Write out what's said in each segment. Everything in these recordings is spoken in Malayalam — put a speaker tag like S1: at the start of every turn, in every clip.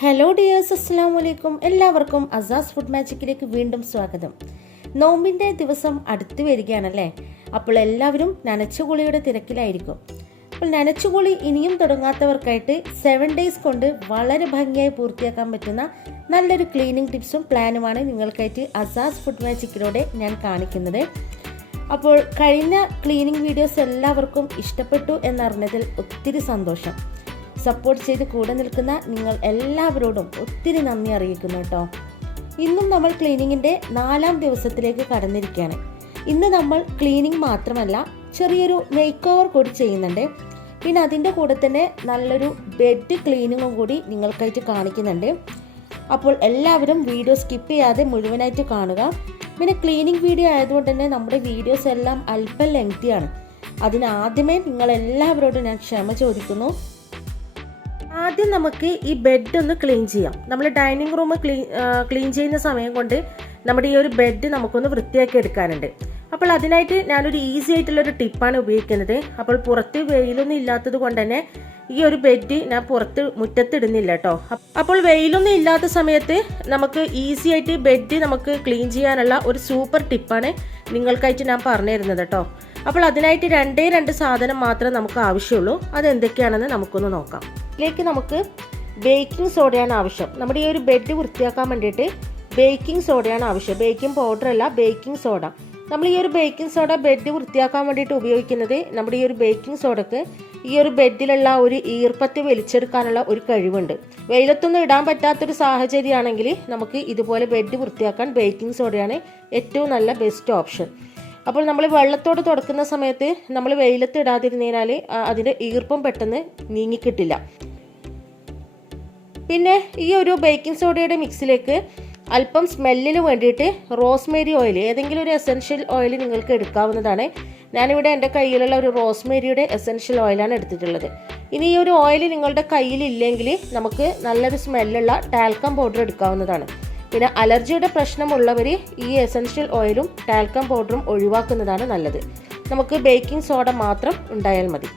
S1: ഹലോ ഡിയേഴ്സ് അസ്സാം വലൈക്കും എല്ലാവർക്കും അസാസ് ഫുഡ് മാജിക്കിലേക്ക് വീണ്ടും സ്വാഗതം. നോമ്പിന്റെ ദിവസം അടുത്ത് വരികയാണല്ലേ? അപ്പോൾ എല്ലാവരും നനച്ചുകുളിയുടെ തിരക്കിലായിരിക്കും. അപ്പോൾ നനച്ചുകുളി ഇനിയും തുടങ്ങാത്തവർക്കായിട്ട് സെവൻ ഡേയ്സ് കൊണ്ട് വളരെ ഭംഗിയായി പൂർത്തിയാക്കാൻ പറ്റുന്ന നല്ലൊരു ക്ലീനിങ് ടിപ്സും പ്ലാനുമാണ് നിങ്ങൾക്കായിട്ട് അസാസ് ഫുഡ് മാജിക്കിലൂടെ ഞാൻ കാണിക്കുന്നത്. അപ്പോൾ കഴിഞ്ഞ ക്ലീനിങ് വീഡിയോസ് എല്ലാവർക്കും ഇഷ്ടപ്പെട്ടു എന്നറിഞ്ഞതിൽ ഒത്തിരി സന്തോഷം. സപ്പോർട്ട് ചെയ്ത് കൂടെ നിൽക്കുന്ന നിങ്ങൾ എല്ലാവരോടും ഒത്തിരി നന്ദി അറിയിക്കുന്നു കേട്ടോ. ഇന്നും നമ്മൾ ക്ലീനിങ്ങിന്റെ നാലാം ദിവസത്തിലേക്ക് കടന്നിരിക്കുകയാണ്. ഇന്ന് നമ്മൾ ക്ലീനിങ് മാത്രമല്ല ചെറിയൊരു മേക്ക് ഓവർ കൂടി ചെയ്യുന്നുണ്ട്. പിന്നെ അതിന്റെ കൂടെ തന്നെ നല്ലൊരു ബെഡ് ക്ലീനിങ്ങും കൂടി നിങ്ങൾക്കായിട്ട് കാണിക്കുന്നുണ്ട്. അപ്പോൾ എല്ലാവരും വീഡിയോ സ്കിപ്പ് ചെയ്യാതെ മുഴുവനായിട്ട് കാണുക. പിന്നെ ക്ലീനിങ് വീഡിയോ ആയതുകൊണ്ട് തന്നെ നമ്മുടെ വീഡിയോസ് എല്ലാം അല്പം ലെങ്തിയാണ് അതിനാദ്യമേ നിങ്ങളെല്ലാവരോടും ഞാൻ ക്ഷമ ചോദിക്കുന്നു. ആദ്യം നമുക്ക് ഈ ബെഡ് ഒന്ന് ക്ലീൻ ചെയ്യാം. നമ്മൾ ഡൈനിങ് റൂം ക്ലീൻ ക്ലീൻ ചെയ്യുന്ന സമയം കൊണ്ട് നമ്മുടെ ഈ ഒരു ബെഡ് നമുക്കൊന്ന് വൃത്തിയാക്കി എടുക്കാനുണ്ട്. അപ്പോൾ അതിനായിട്ട് ഞാനൊരു ഈസി ആയിട്ടുള്ളൊരു ടിപ്പാണ് ഉപയോഗിക്കുന്നത്. അപ്പോൾ പുറത്ത് വെയിലൊന്നും ഇല്ലാത്തത് കൊണ്ട് തന്നെ ഈ ഒരു ബെഡ് ഞാൻ പുറത്ത് മുറ്റത്തിടുന്നില്ല കേട്ടോ അപ്പോൾ വെയിലൊന്നും ഇല്ലാത്ത സമയത്ത് നമുക്ക് ഈസി ആയിട്ട് ബെഡ് നമുക്ക് ക്ലീൻ ചെയ്യാനുള്ള ഒരു സൂപ്പർ ടിപ്പാണ് നിങ്ങൾക്കായിട്ട് ഞാൻ പറഞ്ഞു തരുന്നത് കേട്ടോ അപ്പോൾ അതിനായിട്ട് രണ്ടേ രണ്ട് സാധനം മാത്രമേ നമുക്ക് ആവശ്യമുള്ളൂ. അത് എന്തൊക്കെയാണെന്ന് നമുക്കൊന്ന് നോക്കാം. ഇതിലേക്ക് നമുക്ക് ബേക്കിംഗ് സോഡയാണ് ആവശ്യം. നമ്മുടെ ഈ ഒരു ബെഡ് വൃത്തിയാക്കാൻ വേണ്ടിയിട്ട് ബേക്കിംഗ് സോഡയാണ് ആവശ്യം. ബേക്കിംഗ് പൗഡർ അല്ല ബേക്കിംഗ് സോഡ നമ്മൾ ഈ ഒരു ബേക്കിംഗ് സോഡ ബെഡ് വൃത്തിയാക്കാൻ വേണ്ടിയിട്ട് ഉപയോഗിക്കുന്നത് നമ്മുടെ ഈ ഒരു ബേക്കിംഗ് സോഡക്ക് ഈ ഒരു ബെഡിലുള്ള ഒരു ഈർപ്പത്തെ വലിച്ചെടുക്കാനുള്ള ഒരു കഴിവുണ്ട്. വെയിലത്തൊന്നും ഇടാൻ പറ്റാത്തൊരു സാഹചര്യമാണെങ്കിൽ നമുക്ക് ഇതുപോലെ ബെഡ് വൃത്തിയാക്കാൻ ബേക്കിംഗ് സോഡയാണ് ഏറ്റവും നല്ല ബെസ്റ്റ് ഓപ്ഷൻ അപ്പോൾ നമ്മൾ വെള്ളത്തോട് തുടക്കുന്ന സമയത്ത് നമ്മൾ വെയിലത്ത് ഇടാതിരുന്നതിനാൽ അതിന്റെ ഈർപ്പം പെട്ടെന്ന് നീങ്ങിക്കിട്ടില്ല. പിന്നെ ഈ ഒരു ബേക്കിംഗ് സോഡയുടെ മിക്സിലേക്ക് അല്പം സ്മെല്ലിന് വേണ്ടിയിട്ട് റോസ്മേരി ഓയിൽ ഏതെങ്കിലും ഒരു എസെൻഷ്യൽ ഓയിൽ നിങ്ങൾക്ക് എടുക്കാവുന്നതാണ്. ഞാനിവിടെ എന്റെ കയ്യിലുള്ള ഒരു റോസ്മേരിയുടെ എസെൻഷ്യൽ ഓയിലാണ് എടുത്തിട്ടുള്ളത്. ഇനി ഈ ഒരു ഓയിൽ നിങ്ങളുടെ കയ്യിലില്ലെങ്കിൽ നമുക്ക് നല്ലൊരു സ്മെല്ലുള്ള ടാൽക്കം പൗഡർ എടുക്കാവുന്നതാണ്. പിന്നെ അലർജിയുടെ പ്രശ്നമുള്ളവർ ഈ എസൻഷ്യൽ ഓയിലും ടാൽക്കം പൗഡറും ഒഴിവാക്കുന്നതാണ് നല്ലത്. നമുക്ക് ബേക്കിംഗ് സോഡ മാത്രം ഉണ്ടായാൽ മതി.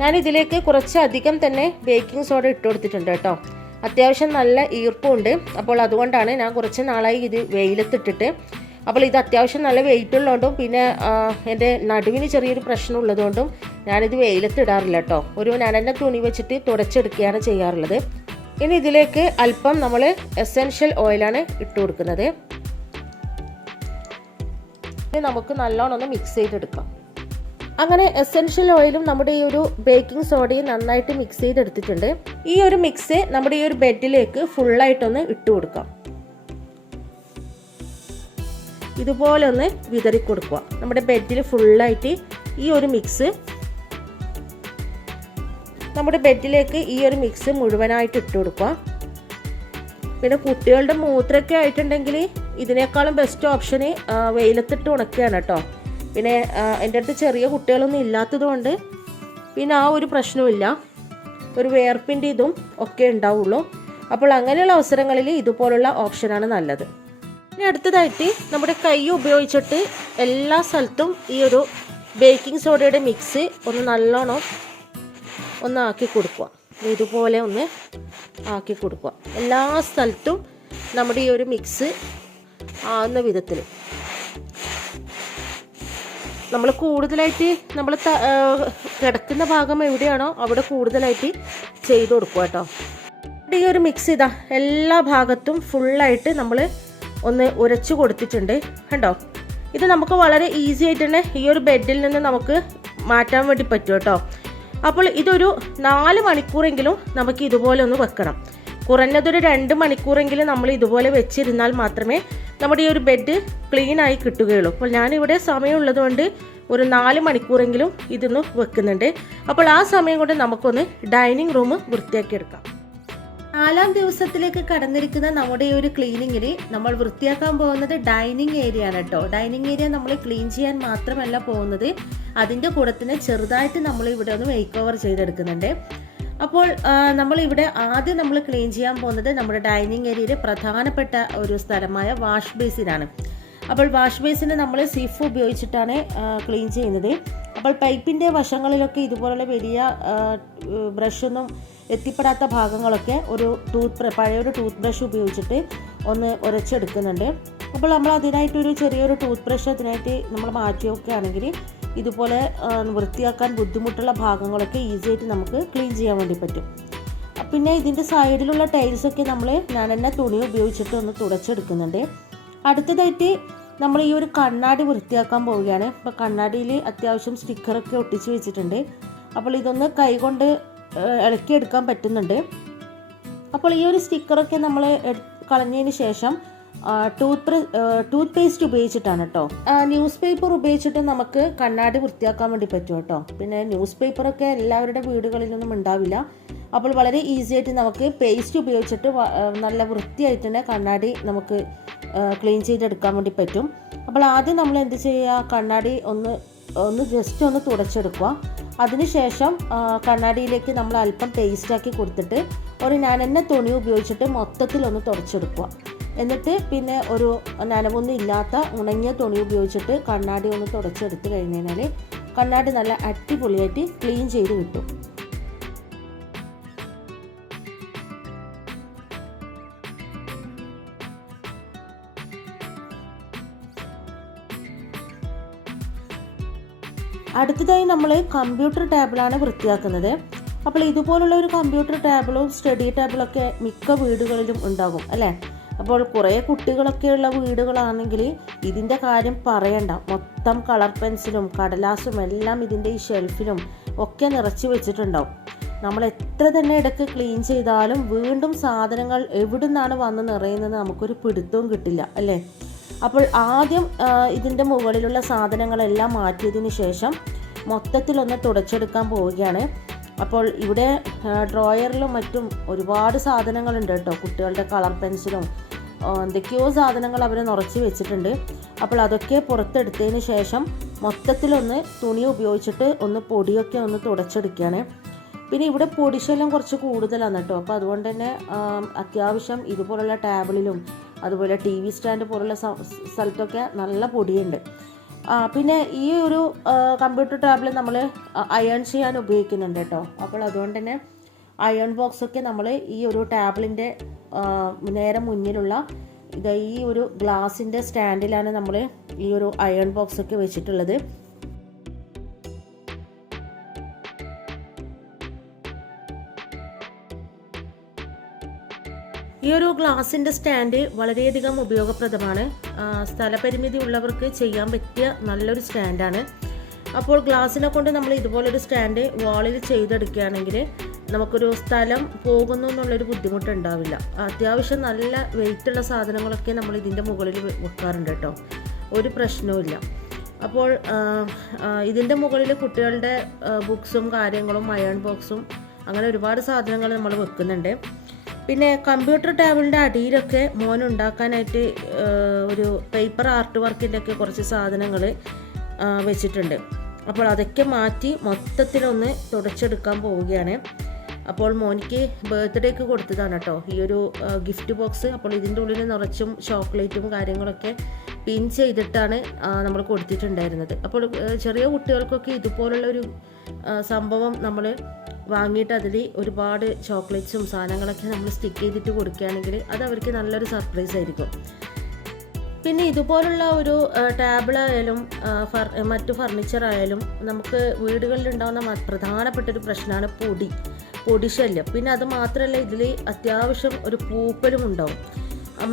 S1: ഞാൻ ഇതിലേക്ക് കുറച്ചധികം തന്നെ ബേക്കിംഗ് സോഡ ഇട്ട് കൊടുത്തിട്ടുണ്ട് കേട്ടോ. അത്യാവശ്യം നല്ല ഈർപ്പമുണ്ട് അപ്പോൾ അതുകൊണ്ടാണ് ഞാൻ കുറച്ച് നാളായി ഇത് വെയിലത്തിട്ടിട്ട് അപ്പോൾ ഇത് അത്യാവശ്യം നല്ല വെയിറ്റ് ഉള്ളതുകൊണ്ടും പിന്നെ എന്റെ നടുവിന് ചെറിയൊരു പ്രശ്നം ഉള്ളതുകൊണ്ടും ഞാനിത് വെയിലത്തിടാറില്ല കേട്ടോ. ഒരു നനന്റെ തുണി വെച്ചിട്ട് തുടച്ചെടുക്കുകയാണ് ചെയ്യാറുള്ളത്. ഇനി ഇതിലേക്ക് അല്പം നമ്മൾ എസെൻഷ്യൽ ഓയിലാണ് ഇട്ട് കൊടുക്കുന്നത്. ഇത് നമുക്ക് നല്ലോണം ഒന്ന് മിക്സ് ചെയ്തെടുക്കാം. അങ്ങനെ എസെൻഷ്യൽ ഓയിലും നമ്മുടെ ഈ ഒരു ബേക്കിംഗ് സോഡയും നന്നായിട്ട് മിക്സ് ചെയ്തെടുത്തിട്ടുണ്ട്. ഈ ഒരു മിക്സ് നമ്മുടെ ഈ ഒരു ബെഡിലേക്ക് ഫുള്ളായിട്ടൊന്ന് ഇട്ട് കൊടുക്കാം. ഇതുപോലെ ഒന്ന് വിതറി കൊടുക്കുക. നമ്മുടെ ബെഡിൽ ഫുള്ളായിട്ട് ഈ ഒരു മിക്സ് നമ്മുടെ ബെഡിലേക്ക് ഈ ഒരു മിക്സ് മുഴുവനായിട്ട് ഇട്ട് കൊടുക്കുക. പിന്നെ കുട്ടികളുടെ മൂത്രമൊക്കെ ആയിട്ടുണ്ടെങ്കിൽ ഇതിനേക്കാളും ബെസ്റ്റ് ഓപ്ഷൻ വെയിലത്തിട്ട് ഉണക്കുകയാണ് കേട്ടോ. പിന്നെ എന്റെ അടുത്ത് ചെറിയ കുട്ടികളൊന്നും ഇല്ലാത്തതുകൊണ്ട് പിന്നെ ആ ഒരു പ്രശ്നമില്ല ഒരു വേർപ്പിന്റെ ഇതും ഒക്കെ ഉണ്ടാവുള്ളൂ. അപ്പോൾ അങ്ങനെയുള്ള അവസരങ്ങളിൽ ഇതുപോലുള്ള ഓപ്ഷനാണ് നല്ലത്. ഇനി അടുത്തതായിട്ട് നമ്മുടെ കൈ ഉപയോഗിച്ചിട്ട് എല്ലാ സ്ഥലത്തും ഈ ഒരു ബേക്കിംഗ് സോഡയുടെ മിക്സ് ഒന്ന് നല്ലോണം ഒന്ന് ആക്കി കൊടുക്കുക. ഇതുപോലെ ഒന്ന് ആക്കി കൊടുക്കുക. എല്ലാ സ്ഥലത്തും നമ്മുടെ ഈ ഒരു മിക്സ് ആവുന്ന വിധത്തിൽ. നമ്മൾ കൂടുതലായിട്ട് നമ്മൾ കിടക്കുന്ന ഭാഗം എവിടെയാണോ അവിടെ കൂടുതലായിട്ട് ചെയ്ത് കൊടുക്കുക കേട്ടോ. ഈ ഒരു മിക്സ് ഇതാ എല്ലാ ഭാഗത്തും ഫുള്ളായിട്ട് നമ്മൾ ഒന്ന് ഉരച്ചു കൊടുത്തിട്ടുണ്ട് കണ്ടോ? ഇത് നമുക്ക് വളരെ ഈസി ആയിട്ട് തന്നെ ഈ ഒരു ബെഡിൽ നിന്ന് നമുക്ക് മാറ്റാൻ വേണ്ടി പറ്റും കേട്ടോ. അപ്പോൾ ഇതൊരു നാല് മണിക്കൂറെങ്കിലും നമുക്ക് ഇതുപോലെ ഒന്ന് വെക്കണം. കുറഞ്ഞതൊരു രണ്ട് മണിക്കൂറെങ്കിലും നമ്മൾ ഇതുപോലെ വെച്ചിരുന്നാൽ മാത്രമേ നമ്മുടെ ഈ ഒരു ബെഡ് ക്ലീൻ ആയി കിട്ടുകയുള്ളൂ. അപ്പോൾ ഞാനിവിടെ സമയമുള്ളത് കൊണ്ട് ഒരു നാല് മണിക്കൂറെങ്കിലും ഇതൊന്ന് വെക്കുന്നുണ്ട്. അപ്പോൾ ആ സമയം കൊണ്ട് നമുക്കൊന്ന് ഡൈനിങ് റൂം വൃത്തിയാക്കിയെടുക്കാം. നാലാം ദിവസത്തിലേക്ക് കടന്നിരിക്കുന്ന നമ്മുടെ ഈ ഒരു ക്ലീനിങ്ങിന് നമ്മൾ വൃത്തിയാക്കാൻ പോകുന്നത് ഡൈനിങ് ഏരിയ ആണ് കേട്ടോ. ഡൈനിങ് ഏരിയ നമ്മൾ ക്ലീൻ ചെയ്യാൻ മാത്രമല്ല പോകുന്നത്. അതിന്റെ കൂടെ തന്നെ ചെറുതായിട്ട് നമ്മൾ ഇവിടെ ഒന്ന് മേക്ക് ഓവർ ചെയ്തെടുക്കുന്നുണ്ട്. അപ്പോൾ നമ്മൾ ഇവിടെ ആദ്യം നമ്മൾ ക്ലീൻ ചെയ്യാൻ പോകുന്നത് നമ്മുടെ ഡൈനിങ് ഏരിയയിലെ പ്രധാനപ്പെട്ട ഒരു സ്ഥലമായ വാഷ് ബേസിനാണ് അപ്പോൾ വാഷ് ബേസിന് നമ്മൾ സിഫ് ഉപയോഗിച്ചിട്ടാണ് ക്ലീൻ ചെയ്യുന്നത്. അപ്പോൾ പൈപ്പിന്റെ വശങ്ങളിലൊക്കെ ഇതുപോലുള്ള വലിയ ബ്രഷൊന്നും എത്തിപ്പെടാത്ത ഭാഗങ്ങളൊക്കെ ഒരു ടൂത്ത് പഴയ ഒരു ടൂത്ത് ബ്രഷ് ഉപയോഗിച്ചിട്ട് ഒന്ന് ഉരച്ചെടുക്കുന്നുണ്ട്. അപ്പോൾ നമ്മൾ അതിനായിട്ടൊരു ചെറിയൊരു ടൂത്ത് ബ്രഷ് അതിനായിട്ട് നമ്മൾ മാറ്റി വെക്കുകയാണെങ്കിൽ ഇതുപോലെ വൃത്തിയാക്കാൻ ബുദ്ധിമുട്ടുള്ള ഭാഗങ്ങളൊക്കെ ഈസി ആയിട്ട് നമുക്ക് ക്ലീൻ ചെയ്യാൻ വേണ്ടി പറ്റും. പിന്നെ ഇതിന്റെ സൈഡിലുള്ള ടൈൽസൊക്കെ നമ്മൾ തന്നെ തുണി ഉപയോഗിച്ചിട്ട് ഒന്ന് തുടച്ചെടുക്കുന്നുണ്ട്. അടുത്തതായിട്ട് നമ്മൾ ഈ ഒരു കണ്ണാടി വൃത്തിയാക്കാൻ പോവുകയാണ്. അപ്പോൾ കണ്ണാടിയിൽ അത്യാവശ്യം സ്റ്റിക്കറൊക്കെ ഒട്ടിച്ച് വെച്ചിട്ടുണ്ട്. അപ്പോൾ ഇതൊന്ന് കൈകൊണ്ട് ഇളക്കിയെടുക്കാൻ പറ്റുന്നുണ്ട്. അപ്പോൾ ഈ ഒരു സ്റ്റിക്കറൊക്കെ നമ്മൾ കളഞ്ഞതിന് ശേഷം ടൂത്ത് ടൂത്ത് പേസ്റ്റ് ഉപയോഗിച്ചിട്ടാണ് കേട്ടോ ന്യൂസ് പേപ്പർ ഉപയോഗിച്ചിട്ട് നമുക്ക് കണ്ണാടി വൃത്തിയാക്കാൻ വേണ്ടി പറ്റും കേട്ടോ പിന്നെ ന്യൂസ് പേപ്പറൊക്കെ എല്ലാവരുടെ വീടുകളിലൊന്നും ഉണ്ടാവില്ല. അപ്പോൾ വളരെ ഈസി ആയിട്ട് നമുക്ക് പേസ്റ്റ് ഉപയോഗിച്ചിട്ട് നല്ല വൃത്തിയായിട്ട് തന്നെ കണ്ണാടി നമുക്ക് ക്ലീൻ ചെയ്തെടുക്കാൻ വേണ്ടി പറ്റും. അപ്പോൾ ആദ്യം നമ്മൾ എന്ത് ചെയ്യുക? കണ്ണാടി ഒന്ന് ഒന്ന് ജസ്റ്റ് ഒന്ന് തുടച്ചെടുക്കുക. അതിനുശേഷം കണ്ണാടിയിലേക്ക് നമ്മൾ അല്പം പേസ്റ്റാക്കി കൊടുത്തിട്ട് ഒരു നനഞ്ഞ തുണി ഉപയോഗിച്ചിട്ട് മൊത്തത്തിൽ ഒന്ന് തുടച്ചെടുക്കുക. എന്നിട്ട് പിന്നെ ഒരു നനവൊന്നും ഇല്ലാത്ത ഉണങ്ങിയ തുണി ഉപയോഗിച്ചിട്ട് കണ്ണാടി ഒന്ന് തുടച്ചെടുത്ത് കഴിഞ്ഞ് കഴിഞ്ഞാൽ കണ്ണാടി നല്ല അടിപൊളിയായിട്ട് ക്ലീൻ ചെയ്ത് കിട്ടും. അടുത്തതായി നമ്മൾ കമ്പ്യൂട്ടർ ടേബിളാണ് വൃത്തിയാക്കുന്നത്. അപ്പോൾ ഇതുപോലുള്ള ഒരു കമ്പ്യൂട്ടർ ടേബിളും സ്റ്റഡി ടേബിളൊക്കെ മിക്ക വീടുകളിലും ഉണ്ടാകും അല്ലേ? അപ്പോൾ കുറേ കുട്ടികളൊക്കെയുള്ള വീടുകളാണെങ്കിൽ ഇതിന്റെ കാര്യം പറയണ്ട. മൊത്തം കളർ പെൻസിലും കടലാസും എല്ലാം ഇതിന്റെ ഈ ഷെൽഫിലും ഒക്കെ നിറച്ച് വെച്ചിട്ടുണ്ടാവും. നമ്മൾ എത്ര തന്നെ ഇടയ്ക്ക് ക്ലീൻ ചെയ്താലും വീണ്ടും സാധനങ്ങൾ എവിടെ നിന്നാണ് വന്ന് നിറയുന്നത് നമുക്കൊരു പിടുത്തവും കിട്ടില്ല അല്ലേ? അപ്പോൾ ആദ്യം ഇതിന്റെ മുകളിലുള്ള സാധനങ്ങളെല്ലാം മാറ്റിയതിന് ശേഷം മൊത്തത്തിലൊന്ന് തുടച്ചെടുക്കാൻ പോവുകയാണ്. അപ്പോൾ ഇവിടെ ഡ്രോയറിലും മറ്റും ഒരുപാട് സാധനങ്ങളുണ്ട് കേട്ടോ. കുട്ടികളുടെ കളർ പെൻസിലും എന്തൊക്കെയോ സാധനങ്ങൾ അവർ നിറച്ച് വെച്ചിട്ടുണ്ട്. അപ്പോൾ അതൊക്കെ പുറത്തെടുത്തതിന് ശേഷം മൊത്തത്തിലൊന്ന് തുണി ഉപയോഗിച്ചിട്ട് ഒന്ന് പൊടിയൊക്കെ ഒന്ന് തുടച്ചെടുക്കുകയാണ്. പിന്നെ ഇവിടെ പൊടിശല്യം കുറച്ച് കൂടുതലാണ് കേട്ടോ. അപ്പോൾ അതുകൊണ്ട് തന്നെ അത്യാവശ്യം ഇതുപോലുള്ള ടേബിളിലും അതുപോലെ ടി വി സ്റ്റാൻഡ് പോലുള്ള സ്ഥലത്തൊക്കെ നല്ല പൊടിയുണ്ട്. പിന്നെ ഈ ഒരു കമ്പ്യൂട്ടർ ടാബിൾ നമ്മൾ അയൺ ചെയ്യാൻ ഉപയോഗിക്കുന്നുണ്ട് കേട്ടോ. അപ്പോൾ അതുകൊണ്ട് തന്നെ അയൺ ബോക്സൊക്കെ നമ്മൾ ഈ ഒരു ടാബിളിന്റെ നേരെ മുന്നിലുള്ള ഇത് ഈ ഒരു ഗ്ലാസിന്റെ സ്റ്റാൻഡിലാണ് നമ്മൾ ഈ ഒരു അയൺ ബോക്സൊക്കെ വെച്ചിട്ടുള്ളത്. ഈ ഒരു ഗ്ലാസിന്റെ സ്റ്റാൻഡ് വളരെയധികം ഉപയോഗപ്രദമാണ്. സ്ഥലപരിമിതി ഉള്ളവർക്ക് ചെയ്യാൻ പറ്റിയ നല്ലൊരു സ്റ്റാൻഡാണ്. അപ്പോൾ ഗ്ലാസിനെ കൊണ്ട് നമ്മൾ ഇതുപോലൊരു സ്റ്റാൻഡ് വാളിൽ ചെയ്തെടുക്കുകയാണെങ്കിൽ നമുക്കൊരു സ്ഥലം പോകുന്നു എന്നുള്ളൊരു ബുദ്ധിമുട്ടുണ്ടാവില്ല. അത്യാവശ്യം നല്ല വെയിറ്റുള്ള സാധനങ്ങളൊക്കെ നമ്മൾ ഇതിന്റെ മുകളിൽ വെക്കാറുണ്ട് കേട്ടോ. ഒരു പ്രശ്നവുമില്ല അപ്പോൾ ഇതിന്റെ മുകളിൽ കുട്ടികളുടെ ബുക്സും കാര്യങ്ങളും അയൺ ബോക്സും അങ്ങനെ ഒരുപാട് സാധനങ്ങൾ നമ്മൾ വെക്കുന്നുണ്ട്. പിന്നെ കമ്പ്യൂട്ടർ ടേബിളിന്റെ അടിയിലൊക്കെ മോൻ ഉണ്ടാക്കാനായിട്ട് ഒരു പേപ്പർ ആർട്ട് വർക്കിന്റെ ഒക്കെ കുറച്ച് സാധനങ്ങൾ വെച്ചിട്ടുണ്ട്. അപ്പോൾ അതൊക്കെ മാറ്റി മൊത്തത്തിലൊന്ന് തുടച്ചെടുക്കാൻ പോവുകയാണ്. അപ്പോൾ മോനിക്ക് ബർത്ത്ഡേക്ക് കൊടുത്തതാണ് കേട്ടോ ഈ ഒരു ഗിഫ്റ്റ് ബോക്സ് അപ്പോൾ ഇതിന്റെ ഉള്ളിൽ നിറച്ചും ചോക്ലേറ്റും കാര്യങ്ങളൊക്കെ പിൻ ചെയ്തിട്ടാണ് നമ്മൾ കൊടുത്തിട്ടുണ്ടായിരുന്നത്. അപ്പോൾ ചെറിയ കുട്ടികൾക്കൊക്കെ ഇതുപോലുള്ള ഒരു സംഭവം നമ്മൾ വാങ്ങിയിട്ട് അതിൽ ഒരുപാട് ചോക്ലേറ്റ്സും സാധനങ്ങളൊക്കെ നമ്മൾ സ്റ്റിക്ക് ചെയ്തിട്ട് കൊടുക്കുകയാണെങ്കിൽ അത് അവർക്ക് നല്ലൊരു സർപ്രൈസ് ആയിരിക്കും. പിന്നെ ഇതുപോലുള്ള ഒരു ടേബിളായാലും ഫർ മറ്റു ഫർണിച്ചർ ആയാലും നമുക്ക് വീടുകളിൽ ഉണ്ടാകുന്ന പ്രധാനപ്പെട്ട ഒരു പ്രശ്നമാണ് പൊടി. പൊടി ശല്യം. പിന്നെ അത് മാത്രമല്ല ഇതിൽ അത്യാവശ്യം ഒരു പൂപ്പലും ഉണ്ടാവും.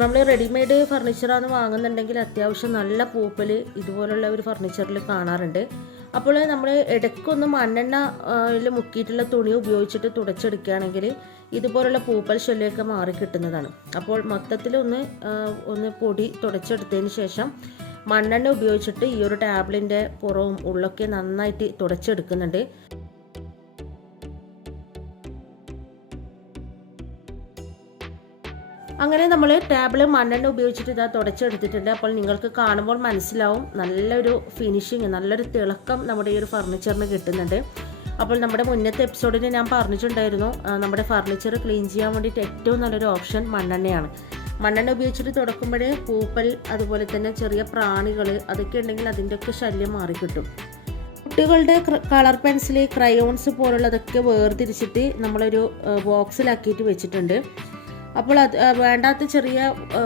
S1: നമ്മൾ റെഡിമെയ്ഡ് ഫർണിച്ചറാണ് വാങ്ങുന്നുണ്ടെങ്കിൽ അത്യാവശ്യം നല്ല പൂപ്പൽ ഇതുപോലുള്ള ഒരു ഫർണിച്ചറിൽ കാണാറുണ്ട്. അപ്പോൾ നമ്മൾ ഇടയ്ക്കൊന്ന് മണ്ണെണ്ണ മുക്കിയിട്ടുള്ള തുണി ഉപയോഗിച്ചിട്ട് തുടച്ചെടുക്കുകയാണെങ്കിൽ ഇതുപോലുള്ള പൂപ്പൽ ശല്യമൊക്കെ മാറി കിട്ടുന്നതാണ്. അപ്പോൾ മൊത്തത്തിൽ ഒന്ന് ഒന്ന് പൊടി തുടച്ചെടുത്തതിന് ശേഷം മണ്ണെണ്ണ ഉപയോഗിച്ചിട്ട് ഈ ഒരു ടാബ്ലിന്റെ പുറവും ഉള്ളൊക്കെ നന്നായിട്ട് തുടച്ചെടുക്കുന്നുണ്ട്. അങ്ങനെ നമ്മൾ ടേബിൾ മണ്ണെണ്ണ ഉപയോഗിച്ചിട്ട് ഇതാ തുടച്ചെടുത്തിട്ടുണ്ട്. അപ്പോൾ നിങ്ങൾക്ക് കാണുമ്പോൾ മനസ്സിലാവും നല്ലൊരു ഫിനിഷിങ് നല്ലൊരു തിളക്കം നമ്മുടെ ഈ ഒരു ഫർണിച്ചറിന് കിട്ടുന്നുണ്ട്. അപ്പോൾ നമ്മുടെ മുന്നത്തെ എപ്പിസോഡിൽ ഞാൻ പറഞ്ഞിട്ടുണ്ടായിരുന്നു നമ്മുടെ ഫർണിച്ചർ ക്ലീൻ ചെയ്യാൻ വേണ്ടിയിട്ട് ഏറ്റവും നല്ലൊരു ഓപ്ഷൻ മണ്ണെണ്ണയാണ്. മണ്ണെണ്ണ ഉപയോഗിച്ചിട്ട് തുടക്കുമ്പോഴേ പൂപ്പൽ അതുപോലെ തന്നെ ചെറിയ പ്രാണികൾ അതൊക്കെ ഉണ്ടെങ്കിൽ അതിന്റെയൊക്കെ ശല്യം മാറിക്കിട്ടും കുട്ടികളുടെ കളർ പെൻസിൽ ക്രയോൺസ് പോലുള്ളതൊക്കെ വേർതിരിച്ചിട്ട് നമ്മളൊരു ബോക്സിലാക്കിയിട്ട് വെച്ചിട്ടുണ്ട്. അപ്പോൾ അത് വേണ്ടാത്ത ചെറിയ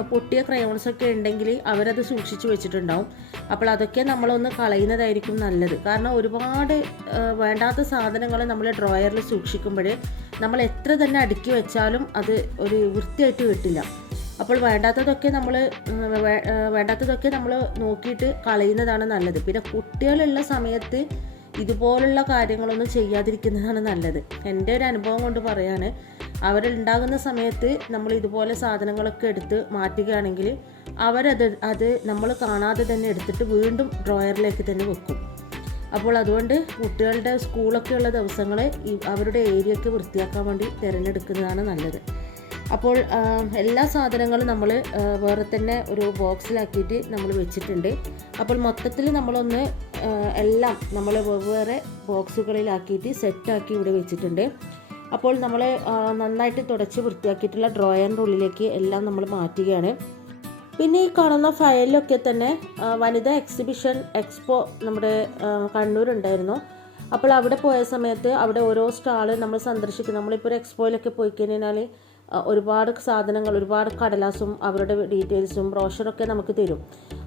S1: പൊട്ടിയ ക്രയോൺസ് ഒക്കെ ഉണ്ടെങ്കിൽ അവരത് സൂക്ഷിച്ചു വെച്ചിട്ടുണ്ടാവും. അപ്പോൾ അതൊക്കെ നമ്മളൊന്ന് കളയുന്നതായിരിക്കും നല്ലത്. കാരണം ഒരുപാട് വേണ്ടാത്ത സാധനങ്ങൾ നമ്മൾ ഡ്രോയറിൽ സൂക്ഷിക്കുമ്പോൾ നമ്മൾ എത്ര തന്നെ അടുക്കി വെച്ചാലും അത് ഒരു വൃത്തിയായിട്ട് കിട്ടില്ല. അപ്പോൾ വേണ്ടാത്തതൊക്കെ നമ്മൾ വേണ്ടാത്തതൊക്കെ നമ്മൾ നോക്കിയിട്ട് കളയുന്നതാണ് നല്ലത്. പിന്നെ കുട്ടികളുള്ള സമയത്ത് ഇതുപോലുള്ള കാര്യങ്ങളൊന്നും ചെയ്യാതിരിക്കുന്നതാണ് നല്ലത്. എന്റെ ഒരു അനുഭവം കൊണ്ട് പറയാണ് അവരുണ്ടാകുന്ന സമയത്ത് നമ്മൾ ഇതുപോലെ സാധനങ്ങളൊക്കെ എടുത്ത് മാറ്റുകയാണെങ്കിൽ അവരത് അത് നമ്മൾ കാണാതെ തന്നെ എടുത്തിട്ട് വീണ്ടും ഡ്രോയറിലേക്ക് തന്നെ വെക്കും. അപ്പോൾ അതുകൊണ്ട് കുട്ടികളുടെ സ്കൂളൊക്കെ ഉള്ള ദിവസങ്ങൾ അവരുടെ ഏരിയയൊക്കെ വൃത്തിയാക്കാൻ വേണ്ടി തിരഞ്ഞെടുക്കുന്നതാണ് നല്ലത്. അപ്പോൾ എല്ലാ സാധനങ്ങളും നമ്മൾ വേറെ തന്നെ ഒരു ബോക്സിലാക്കിയിട്ട് നമ്മൾ വെച്ചിട്ടുണ്ട്. അപ്പോൾ മൊത്തത്തിൽ നമ്മളൊന്ന് എല്ലാം നമ്മൾ വെവ്വേറെ ബോക്സുകളിലാക്കിയിട്ട് സെറ്റാക്കി ഇവിടെ വെച്ചിട്ടുണ്ട്. അപ്പോൾ നമ്മൾ നന്നായിട്ട് തുടച്ച് വൃത്തിയാക്കിയിട്ടുള്ള ഡ്രോയറിന്റെ ഉള്ളിലേക്ക് എല്ലാം നമ്മൾ മാറ്റുകയാണ്. പിന്നെ ഈ കാണുന്ന ഫയലിലൊക്കെ തന്നെ വനിതാ എക്സിബിഷൻ എക്സ്പോ നമ്മുടെ കണ്ണൂരുണ്ടായിരുന്നു. അപ്പോൾ അവിടെ പോയ സമയത്ത് അവിടെ ഓരോ സ്റ്റാൾ നമ്മൾ സന്ദർശിക്കും. നമ്മളിപ്പോൾ ഒരു എക്സ്പോയിലൊക്കെ പോയി കഴിഞ്ഞാൽ ഒരുപാട് സാധനങ്ങൾ ഒരുപാട് കടലാസും അവരുടെ ഡീറ്റെയിൽസും ബ്രോഷറൊക്കെ നമുക്ക് തരും.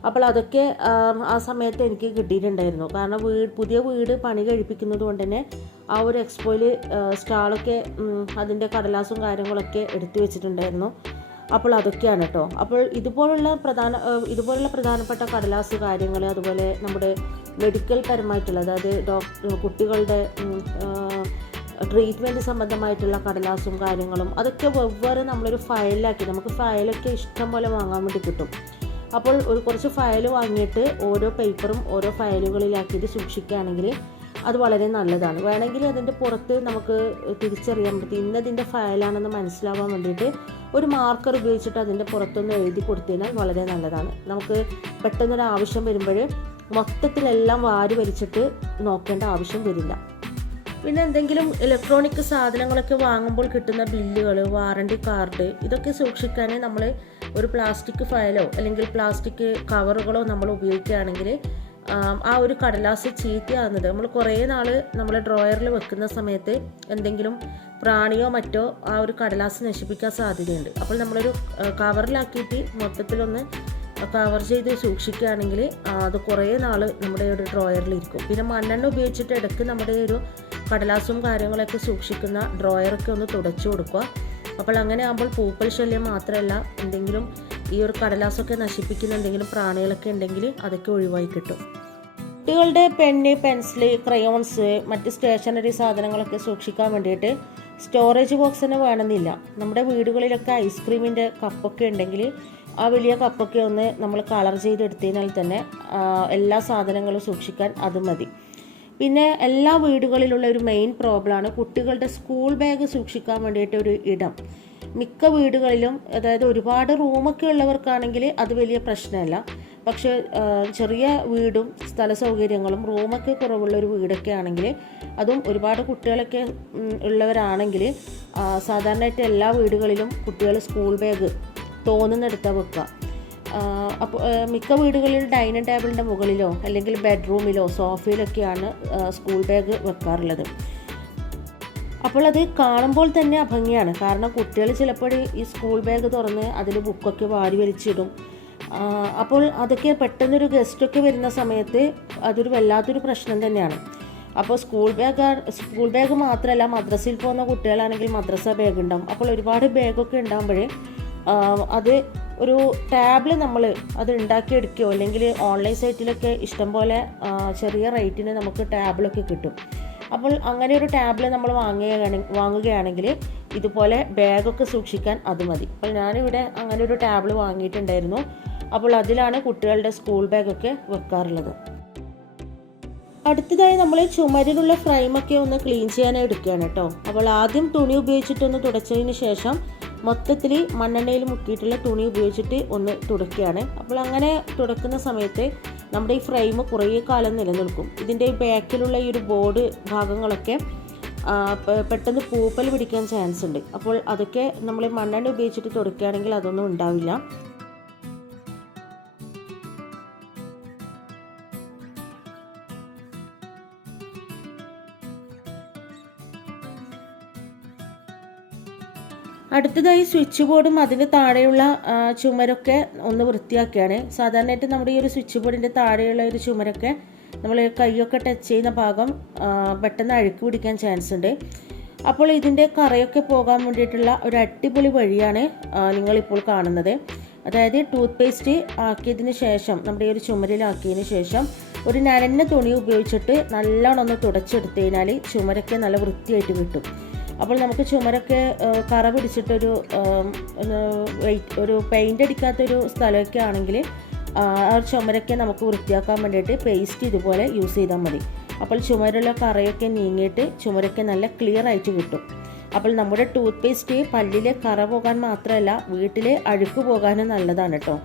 S1: അപ്പോൾ അതൊക്കെ ആ, സമയത്ത് എനിക്ക് കിട്ടിയിട്ടുണ്ടായിരുന്നു. കാരണം വീട് പുതിയ വീട് പണി കഴിപ്പിക്കുന്നത് കൊണ്ട് തന്നെ ആ ഒരു എക്സ്പോയിൽ സ്റ്റാളൊക്കെ അതിന്റെ കടലാസും കാര്യങ്ങളൊക്കെ എടുത്തു വെച്ചിട്ടുണ്ടായിരുന്നു. അപ്പോൾ അതൊക്കെയാണ് കേട്ടോ. അപ്പോൾ ഇതുപോലുള്ള പ്രധാന ഇതുപോലുള്ള പ്രധാനപ്പെട്ട കടലാസ് കാര്യങ്ങൾ അതുപോലെ നമ്മുടെ മെഡിക്കൽ പരമായിട്ടുള്ള അതായത് ഡോക്ടർ കുട്ടികളുടെ ട്രീറ്റ്മെന്റ് സംബന്ധമായിട്ടുള്ള കടലാസും കാര്യങ്ങളും അതൊക്കെ വെവ്വേറെ നമ്മളൊരു ഫയലിലാക്കി. നമുക്ക് ഫയലൊക്കെ ഇഷ്ടം പോലെ വാങ്ങാൻ വേണ്ടി കിട്ടും. അപ്പോൾ ഒരു കുറച്ച് ഫയൽ വാങ്ങിയിട്ട് ഓരോ പേപ്പറും ഓരോ ഫയലുകളിലാക്കിയിട്ട് സൂക്ഷിക്കുകയാണെങ്കിൽ അത് വളരെ നല്ലതാണ്. വേണമെങ്കിൽ അതിന്റെ പുറത്ത് നമുക്ക് തിരിച്ചറിയാൻ പറ്റും ഇന്നതിന്റെ ഫയലാണെന്ന് മനസ്സിലാവാൻ വേണ്ടിയിട്ട് ഒരു മാർക്കർ ഉപയോഗിച്ചിട്ട് അതിന്റെ പുറത്തൊന്ന് എഴുതി കൊടുത്തതിനാൽ വളരെ നല്ലതാണ്. നമുക്ക് പെട്ടെന്നൊരു ആവശ്യം വരുമ്പോൾ മൊത്തത്തിലെല്ലാം വാരി വലിച്ചിട്ട് നോക്കേണ്ട ആവശ്യം വരില്ല. പിന്നെ എന്തെങ്കിലും ഇലക്ട്രോണിക് സാധനങ്ങളൊക്കെ വാങ്ങുമ്പോൾ കിട്ടുന്ന ബില്ലുകൾ വാറണ്ടി കാർഡ് ഇതൊക്കെ സൂക്ഷിക്കാൻ നമ്മൾ ഒരു പ്ലാസ്റ്റിക് ഫയലോ അല്ലെങ്കിൽ പ്ലാസ്റ്റിക് കവറുകളോ നമ്മൾ ഉപയോഗിക്കുകയാണെങ്കിൽ ആ ഒരു കടലാസ് ചീത്തയാകുന്നത് നമ്മൾ കുറേ നാൾ നമ്മൾ ഡ്രോയറിൽ വെക്കുന്ന സമയത്ത് എന്തെങ്കിലും പ്രാണിയോ മറ്റോ ആ ഒരു കടലാസ് നശിപ്പിക്കാൻ സാധ്യതയുണ്ട്. അപ്പോൾ നമ്മളൊരു കവറിലാക്കിയിട്ട് മൊത്തത്തിലൊന്ന് കവർ ചെയ്ത് സൂക്ഷിക്കുകയാണെങ്കിൽ അത് കുറേ നാൾ നമ്മുടെ ഒരു ഡ്രോയറിൽ ഇരിക്കും. പിന്നെ മണ്ണെണ്ണ ഉപയോഗിച്ചിട്ട് ഇടയ്ക്ക് നമ്മുടെ ഒരു കടലാസും കാര്യങ്ങളൊക്കെ സൂക്ഷിക്കുന്ന ഡ്രോയറൊക്കെ ഒന്ന് തുടച്ചു കൊടുക്കുക. അപ്പോൾ അങ്ങനെ ആകുമ്പോൾ പൂപ്പൽ ശല്യം മാത്രമല്ല എന്തെങ്കിലും ഈ ഒരു കടലാസൊക്കെ നശിപ്പിക്കുന്ന എന്തെങ്കിലും പ്രാണികളൊക്കെ ഉണ്ടെങ്കിൽ അതൊക്കെ ഒഴിവായി കിട്ടും. കുട്ടികളുടെ പെന്ന് പെൻസിൽ ക്രയോൺസ് മറ്റ് സ്റ്റേഷനറി സാധനങ്ങളൊക്കെ സൂക്ഷിക്കാൻ വേണ്ടിയിട്ട് സ്റ്റോറേജ് ബോക്സ് തന്നെ വേണമെന്നില്ല. നമ്മുടെ വീടുകളിലൊക്കെ ഐസ്ക്രീമിന്റെ കപ്പൊക്കെ ഉണ്ടെങ്കിൽ ആ വലിയ കപ്പൊക്കെ ഒന്ന് നമ്മൾ കളർ ചെയ്തെടുത്തതിനാൽ തന്നെ എല്ലാ സാധനങ്ങളും സൂക്ഷിക്കാൻ അത് മതി. പിന്നെ എല്ലാ വീടുകളിലുള്ള ഒരു മെയിൻ പ്രോബ്ലമാണ് കുട്ടികളുടെ സ്കൂൾ ബാഗ് സൂക്ഷിക്കാൻ വേണ്ടിയിട്ട് ഒരു ഇടം. മിക്ക വീടുകളിലും അതായത് ഒരുപാട് റൂമൊക്കെ ഉള്ളവർക്കാണെങ്കിൽ അത് വലിയ പ്രശ്നമല്ല. പക്ഷേ ചെറിയ വീടും സ്ഥല സൗകര്യങ്ങളും റൂമൊക്കെ കുറവുള്ള ഒരു വീടൊക്കെ ആണെങ്കിൽ അതും ഒരുപാട് കുട്ടികളൊക്കെ ഉള്ളവരാണെങ്കിൽ സാധാരണയായിട്ട് എല്ലാ വീടുകളിലും കുട്ടികൾ സ്കൂൾ ബാഗ് തോന്നുന്നിടത്താ വെക്കുക അപ്പോൾ മിക്ക വീടുകളിൽ ഡൈനിങ് ടേബിളിന്റെ മുകളിലോ അല്ലെങ്കിൽ ബെഡ്റൂമിലോ സോഫയിലൊക്കെയാണ് സ്കൂൾ ബാഗ് വെക്കാറുള്ളത്. അപ്പോൾ അത് കാണുമ്പോൾ തന്നെ അഭംഗിയാണ് കാരണം കുട്ടികൾ ചിലപ്പോൾ ഈ സ്കൂൾ ബാഗ് തുറന്ന് അതിൽ ബുക്കൊക്കെ വാരി വലിച്ചിടും. അപ്പോൾ അതൊക്കെ പെട്ടെന്നൊരു ഗസ്റ്റൊക്കെ വരുന്ന സമയത്ത് അതൊരു വല്ലാത്തൊരു പ്രശ്നം തന്നെയാണ്. അപ്പോൾ സ്കൂൾ ബാഗ് സ്കൂൾ ബാഗ് മാത്രമല്ല മദ്രസയിൽ പോകുന്ന കുട്ടികളാണെങ്കിൽ മദ്രസ ബാഗ് ഉണ്ടാവും. അപ്പോൾ ഒരുപാട് ബാഗൊക്കെ ഉണ്ടാകുമ്പോഴേ അത് ഒരു ടാബിൾ നമ്മൾ അത് ഉണ്ടാക്കിയെടുക്കുകയോ അല്ലെങ്കിൽ ഓൺലൈൻ സൈറ്റിലൊക്കെ ഇഷ്ടംപോലെ ചെറിയ റേറ്റിന് നമുക്ക് ടാബിളൊക്കെ കിട്ടും. അപ്പോൾ അങ്ങനെ ഒരു ടാബിൾ നമ്മൾ വാങ്ങുകയാണെങ്കിൽ വാങ്ങുകയാണെങ്കിൽ ഇതുപോലെ ബാഗൊക്കെ സൂക്ഷിക്കാൻ അത് മതി. അപ്പോൾ ഞാനിവിടെ അങ്ങനെ ഒരു ടാബിൾ വാങ്ങിയിട്ടുണ്ടായിരുന്നു. അപ്പോൾ അതിലാണ് കുട്ടികളുടെ സ്കൂൾ ബാഗൊക്കെ വെക്കാറുള്ളത്. അടുത്തതായി നമ്മൾ ചുമരിലുള്ള ഫ്രെയിമൊക്കെ ഒന്ന് ക്ലീൻ ചെയ്യാനായി എടുക്കുകയാണ് കേട്ടോ. അപ്പോൾ ആദ്യം തുണി ഉപയോഗിച്ചിട്ടൊന്ന് തുടച്ചതിന് ശേഷം മൊത്തത്തിൽ മണ്ണെണ്ണയിൽ മുക്കിയിട്ടുള്ള തുണി ഉപയോഗിച്ചിട്ട് ഒന്ന് തുടക്കുകയാണ്. അപ്പോൾ അങ്ങനെ തുടക്കുന്ന സമയത്ത് നമ്മുടെ ഈ ഫ്രെയിം കുറേ കാലം നിലനിൽക്കും. ഇതിന്റെ ബാക്കിലുള്ള ഈ ഒരു ബോർഡ് ഭാഗങ്ങളൊക്കെ പെട്ടെന്ന് പൂപ്പൽ പിടിക്കാൻ ചാൻസ് ഉണ്ട് അപ്പോൾ അതൊക്കെ നമ്മൾ മണ്ണെണ്ണ ഉപയോഗിച്ചിട്ട് തുടക്കുകയാണെങ്കിൽ അതൊന്നും ഉണ്ടാവില്ല. അടുത്തതായി സ്വിച്ച് ബോർഡും അതിന് താഴെയുള്ള ചുമരൊക്കെ ഒന്ന് വൃത്തിയാക്കുകയാണ് സാധാരണയായിട്ട് നമ്മുടെ ഈ ഒരു സ്വിച്ച് ബോർഡിന്റെ താഴെയുള്ള ഒരു ചുമരൊക്കെ നമ്മൾ കൈയൊക്കെ ടച്ച് ചെയ്യുന്ന ഭാഗം പെട്ടെന്ന് അഴുക്ക് പിടിക്കാൻ ചാൻസ് ഉണ്ട്. അപ്പോൾ ഇതിന്റെ കറയൊക്കെ പോകാൻ വേണ്ടിയിട്ടുള്ള ഒരു അടിപൊളി വഴിയാണ് നിങ്ങളിപ്പോൾ കാണുന്നത്. അതായത് ടൂത്ത് പേസ്റ്റ് ആക്കിയതിന് ശേഷം നമ്മുടെ ഈ ഒരു ചുമരിലാക്കിയതിന് ശേഷം ഒരു നനഞ്ഞ തുണി ഉപയോഗിച്ചിട്ട് നല്ലോണം ഒന്ന് തുടച്ചെടുത്തു കഴിഞ്ഞാൽ ചുമരൊക്കെ നല്ല വൃത്തിയായിട്ട് കിട്ടും. അപ്പോൾ നമുക്ക് ചുമരൊക്കെ കറ പിടിച്ചിട്ടൊരു വെയിറ്റ് ഒരു പെയിന്റ് അടിക്കാത്തൊരു സ്ഥലമൊക്കെ ആണെങ്കിൽ ആ ചുമരൊക്കെ നമുക്ക് വൃത്തിയാക്കാൻ വേണ്ടിയിട്ട് പേസ്റ്റ് ഇതുപോലെ യൂസ് ചെയ്താൽ മതി. അപ്പോൾ ചുമരുള്ള കറയൊക്കെ നീങ്ങിയിട്ട് ചുമരൊക്കെ നല്ല ക്ലിയർ ആയിട്ട് കിട്ടും. അപ്പോൾ നമ്മുടെ ടൂത്ത് പേസ്റ്റ് പല്ലിലെ കറ പോകാൻ മാത്രമല്ല വീട്ടിലെ അഴുക്ക് പോകാനും നല്ലതാണ് കേട്ടോ.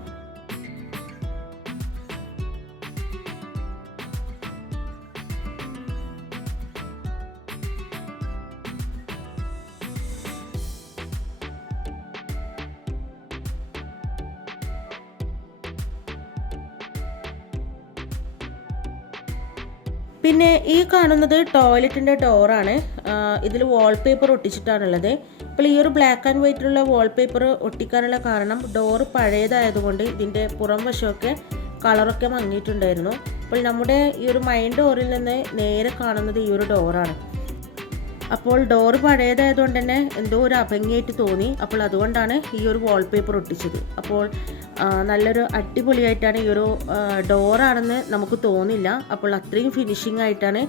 S1: പിന്നെ ഈ കാണുന്നത് ടോയ്ലറ്റിന്റെ ഡോറാണ്. ഇതിൽ വാൾപേപ്പർ ഒട്ടിച്ചിട്ടാണുള്ളത്. ഇപ്പോൾ ഈ ഒരു ബ്ലാക്ക് ആൻഡ് വൈറ്റിലുള്ള വാൾപേപ്പർ ഒട്ടിക്കാനുള്ള കാരണം ഡോറ് പഴയതായതുകൊണ്ട് ഇതിന്റെ പുറം വശമൊക്കെ കളറൊക്കെ മങ്ങിയിട്ടുണ്ടായിരുന്നു. അപ്പോൾ നമ്മുടെ ഈ ഒരു മൈൻഡ് ഡോറിൽ നിന്ന് നേരെ കാണുന്നത് ഈ ഒരു ഡോറാണ്. അപ്പോൾ ഡോറ് പഴയതായതുകൊണ്ട് തന്നെ എന്തോ ഒരു അഭംഗിയായിട്ട് തോന്നി. അപ്പോൾ അതുകൊണ്ടാണ് ഈ ഒരു വാൾപേപ്പർ ഒട്ടിച്ചത്. അപ്പോൾ നല്ലൊരു അടിപൊളിയായിട്ടാണ് ഈ ഒരു ഡോറാണെന്ന് നമുക്ക് തോന്നില്ല. അപ്പോൾ അത്രയും ഫിനിഷിംഗ് ആയിട്ടാണ്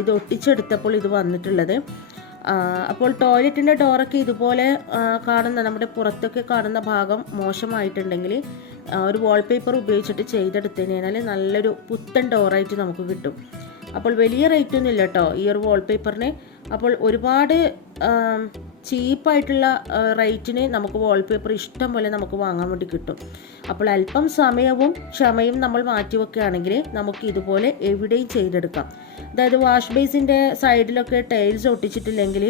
S1: ഇത് ഒട്ടിച്ചെടുത്തപ്പോൾ ഇത് വന്നിട്ടുള്ളത്. അപ്പോൾ ടോയ്ലറ്റിന്റെ ഡോറൊക്കെ ഇതുപോലെ കാണുന്ന നമ്മുടെ പുറത്തൊക്കെ കാണുന്ന ഭാഗം മോശമായിട്ടുണ്ടെങ്കിൽ ഒരു വാൾപേപ്പർ ഉപയോഗിച്ചിട്ട് ചെയ്തെടുത്തു കഴിഞ്ഞാൽ നല്ലൊരു പുത്തൻ ഡോറായിട്ട് നമുക്ക് കിട്ടും. അപ്പോൾ വലിയ റേറ്റ് ഒന്നും ഇല്ല കേട്ടോ ഈ ഒരു വാൾപേപ്പറിന് അപ്പോൾ ഒരുപാട് ചീപ്പായിട്ടുള്ള റേറ്റിന് നമുക്ക് വാൾപേപ്പർ ഇഷ്ടം പോലെ നമുക്ക് വാങ്ങാൻ വേണ്ടി കിട്ടും. അപ്പോൾ അല്പം സമയവും ക്ഷമയും നമ്മൾ മാറ്റി വെക്കുകയാണെങ്കിൽ നമുക്ക് ഇതുപോലെ എവിടെയും ചെയ്തെടുക്കാം. അതായത് വാഷ് ബേസിന്റെ സൈഡിലൊക്കെ ടൈൽസ് ഒട്ടിച്ചിട്ടില്ലെങ്കിൽ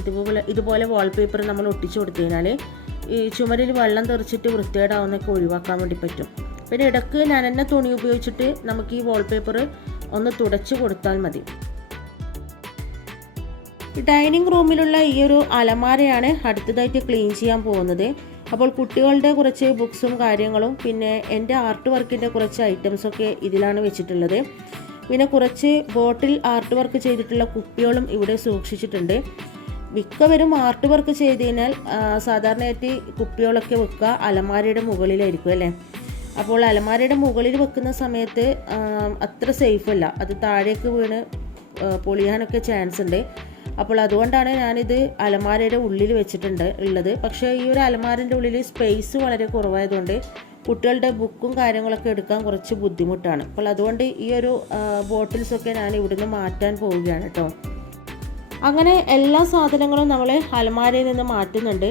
S1: ഇതുപോലെ ഇതുപോലെ വാൾപേപ്പർ നമ്മൾ ഒട്ടിച്ചു കൊടുത്തു കഴിഞ്ഞാൽ ഈ ചുമരിൽ വെള്ളം തെറിച്ചിട്ട് വൃത്തികേടാവുന്നൊക്കെ ഒഴിവാക്കാൻ വേണ്ടി പറ്റും. പിന്നെ ഇടയ്ക്ക് നനഞ്ഞ തുണി ഉപയോഗിച്ചിട്ട് നമുക്ക് ഈ വാൾപേപ്പർ ഒന്ന് തുടച്ചു കൊടുത്താൽ മതി. ഡൈനിങ് റൂമിലുള്ള ഈ ഒരു അലമാരയാണ് അടുത്തതായിട്ട് ക്ലീൻ ചെയ്യാൻ പോകുന്നത്. അപ്പോൾ കുട്ടികളുടെ കുറച്ച് ബുക്സും കാര്യങ്ങളും പിന്നെ എന്റെ ആർട്ട് വർക്കിന്റെ കുറച്ച് ഐറ്റംസൊക്കെ ഇതിലാണ് വെച്ചിട്ടുള്ളത്. പിന്നെ കുറച്ച് ബോട്ടിൽ ആർട്ട് വർക്ക് ചെയ്തിട്ടുള്ള കുപ്പികളും ഇവിടെ സൂക്ഷിച്ചിട്ടുണ്ട്. മിക്കവരും ആർട്ട് വർക്ക് ചെയ്ത് കഴിഞ്ഞാൽ സാധാരണയായിട്ട് കുപ്പികളൊക്കെ വെക്കുക അലമാരയുടെ മുകളിലായിരിക്കും അല്ലേ? അപ്പോൾ അലമാരയുടെ മുകളിൽ വെക്കുന്ന സമയത്ത് അത്ര സേഫ് അല്ല. അത് താഴേക്ക് വീണ് പൊളിയാനൊക്കെ ചാൻസ് ഉണ്ട്. അപ്പോൾ അതുകൊണ്ടാണ് ഞാനിത് അലമാരയുടെ ഉള്ളിൽ വെച്ചിട്ടുണ്ട് ഉള്ളത്. പക്ഷേ ഈ ഒരു അലമാരന്റെ ഉള്ളിൽ സ്പേസ് വളരെ കുറവായതുകൊണ്ട് കുട്ടികളുടെ ബുക്കും കാര്യങ്ങളൊക്കെ എടുക്കാൻ കുറച്ച് ബുദ്ധിമുട്ടാണ്. അപ്പോൾ അതുകൊണ്ട് ഈ ഒരു ബോട്ടിൽസൊക്കെ ഞാൻ ഇവിടുന്ന് മാറ്റാൻ പോവുകയാണ് കേട്ടോ. അങ്ങനെ എല്ലാ സാധനങ്ങളും നമ്മൾ അലമാരയിൽ നിന്ന് മാറ്റുന്നുണ്ട്.